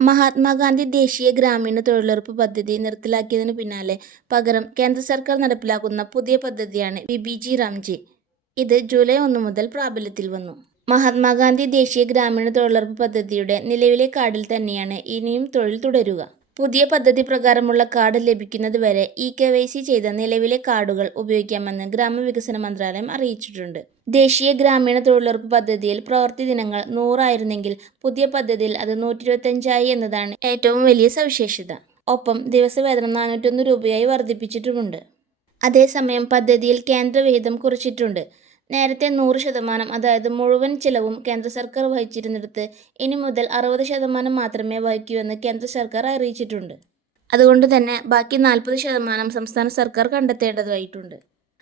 മഹാത്മാഗാന്ധി ദേശീയ ഗ്രാമീണ തൊഴിലുറപ്പ് പദ്ധതി നിർത്തലാക്കിയതിനു പിന്നാലെ പകരം കേന്ദ്ര സർക്കാർ നടപ്പിലാക്കുന്ന പുതിയ പദ്ധതിയാണ് വിബിജി റാംജി. ഇത് ജൂലൈ 1 മുതൽ പ്രാബല്യത്തിൽ വന്നു. മഹാത്മാഗാന്ധി ദേശീയ ഗ്രാമീണ തൊഴിലുറപ്പ് പദ്ധതിയുടെ നിലവിലെ കാർഡിൽ തന്നെയാണ് ഇനിയും തൊഴിൽ തുടരുക. പുതിയ പദ്ധതി പ്രകാരമുള്ള കാർഡ് ലഭിക്കുന്നതുവരെ KYC ചെയ്ത നിലവിലെ കാർഡുകൾ ഉപയോഗിക്കാമെന്ന് ഗ്രാമവികസന മന്ത്രാലയം അറിയിച്ചിട്ടുണ്ട്. ദേശീയ ഗ്രാമീണ തൊഴിലുറപ്പ് പദ്ധതിയിൽ പ്രവൃത്തി ദിനങ്ങൾ 100 ആയിരുന്നെങ്കിൽ പുതിയ പദ്ധതിയിൽ അത് 125 ആയി എന്നതാണ് ഏറ്റവും വലിയ സവിശേഷത. ഒപ്പം ദിവസവേതനം 401 രൂപയായി വർദ്ധിപ്പിച്ചിട്ടുമുണ്ട്. അതേസമയം പദ്ധതിയിൽ കേന്ദ്രവിഹിതം കുറച്ചിട്ടുണ്ട്. നേരത്തെ 100%, അതായത് മുഴുവൻ ചിലവും കേന്ദ്ര സർക്കാർ വഹിച്ചിരുന്നിടത്ത് ഇനി മുതൽ 60% മാത്രമേ വഹിക്കൂവെന്ന് കേന്ദ്ര സർക്കാർ അറിയിച്ചിട്ടുണ്ട്. അതുകൊണ്ട് തന്നെ ബാക്കി 40% സംസ്ഥാന സർക്കാർ കണ്ടെത്തേണ്ടതായിട്ടുണ്ട്.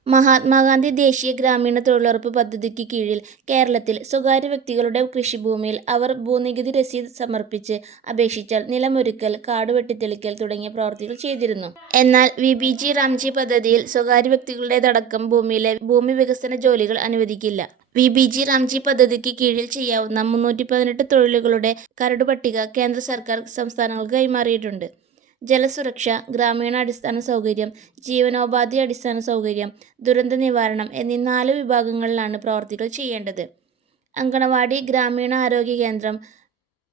മഹാത്മാഗാന്ധി ദേശീയ ഗ്രാമീണ തൊഴിലുറപ്പ് പദ്ധതിക്ക് കീഴിൽ കേരളത്തിൽ സ്വകാര്യ വ്യക്തികളുടെ കൃഷിഭൂമിയിൽ അവർ ഭൂനികുതി രസീത് സമർപ്പിച്ച് അപേക്ഷിച്ചാൽ നിലമൊരുക്കൽ, കാട് വെട്ടിത്തെളിക്കൽ തുടങ്ങിയ പ്രവൃത്തികൾ ചെയ്തിരുന്നു. എന്നാൽ വിബിജി റാംജി പദ്ധതിയിൽ സ്വകാര്യ വ്യക്തികളുടേതടക്കം ഭൂമിയിലെ ഭൂമി വികസന ജോലികൾ അനുവദിക്കില്ല. വിബിജി റാംജി പദ്ധതിക്ക് കീഴിൽ ചെയ്യാവുന്ന 318 തൊഴിലുകളുടെ കരട് പട്ടിക കേന്ദ്ര സർക്കാർ സംസ്ഥാനങ്ങൾക്ക് കൈമാറിയിട്ടുണ്ട്. ജലസുരക്ഷ, ഗ്രാമീണാടിസ്ഥാന സൗകര്യം, ജീവനോപാധി അടിസ്ഥാന സൗകര്യം, ദുരന്ത നിവാരണം എന്നീ 4 വിഭാഗങ്ങളിലാണ് പ്രവൃത്തികൾ ചെയ്യേണ്ടത്. അങ്കണവാടി, ഗ്രാമീണ ആരോഗ്യ കേന്ദ്രം,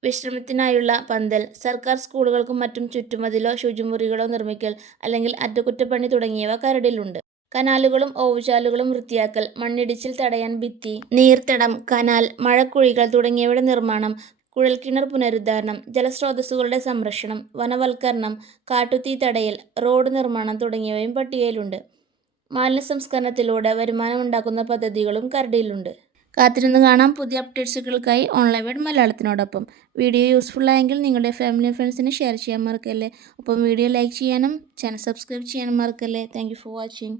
വിശ്രമത്തിനായുള്ള പന്തൽ, സർക്കാർ സ്കൂളുകൾക്കും മറ്റും ചുറ്റുമതിലോ ശുചിമുറികളോ നിർമ്മിക്കൽ അല്ലെങ്കിൽ അറ്റകുറ്റപ്പണി തുടങ്ങിയവ കരടിലുണ്ട്. കനാലുകളും ഓവുചാലുകളും വൃത്തിയാക്കൽ, മണ്ണിടിച്ചിൽ തടയാൻ ഭിത്തി, നീർത്തടം, കനാൽ, മഴക്കുഴികൾ തുടങ്ങിയവയുടെ നിർമ്മാണം, കുഴൽക്കിണർ പുനരുദ്ധാരണം, ജലസ്രോതസ്സുകളുടെ സംരക്ഷണം, വനവൽക്കരണം, കാട്ടുതീ തടയൽ, റോഡ് നിർമ്മാണം തുടങ്ങിയവയും പട്ടികയിലുണ്ട്. മാലിന്യ സംസ്കരണത്തിലൂടെ വരുമാനമുണ്ടാക്കുന്ന പദ്ധതികളും കരടിലുണ്ട്. കാത്തിരുന്ന് കാണാം പുതിയ അപ്ഡേറ്റ്സുകൾക്കായി ഓൺലൈൻ വേഡ് മലയാളത്തിനോടൊപ്പം. വീഡിയോ യൂസ്ഫുൾ ആയെങ്കിൽ നിങ്ങളുടെ ഫാമിലി ഫ്രണ്ട്സിന് ഷെയർ ചെയ്യാൻ മറക്കല്ലേ. ഒപ്പം വീഡിയോ ലൈക്ക് ചെയ്യാനും ചാനൽ സബ്സ്ക്രൈബ് ചെയ്യാനും മറക്കല്ലേ. Thank you for watching.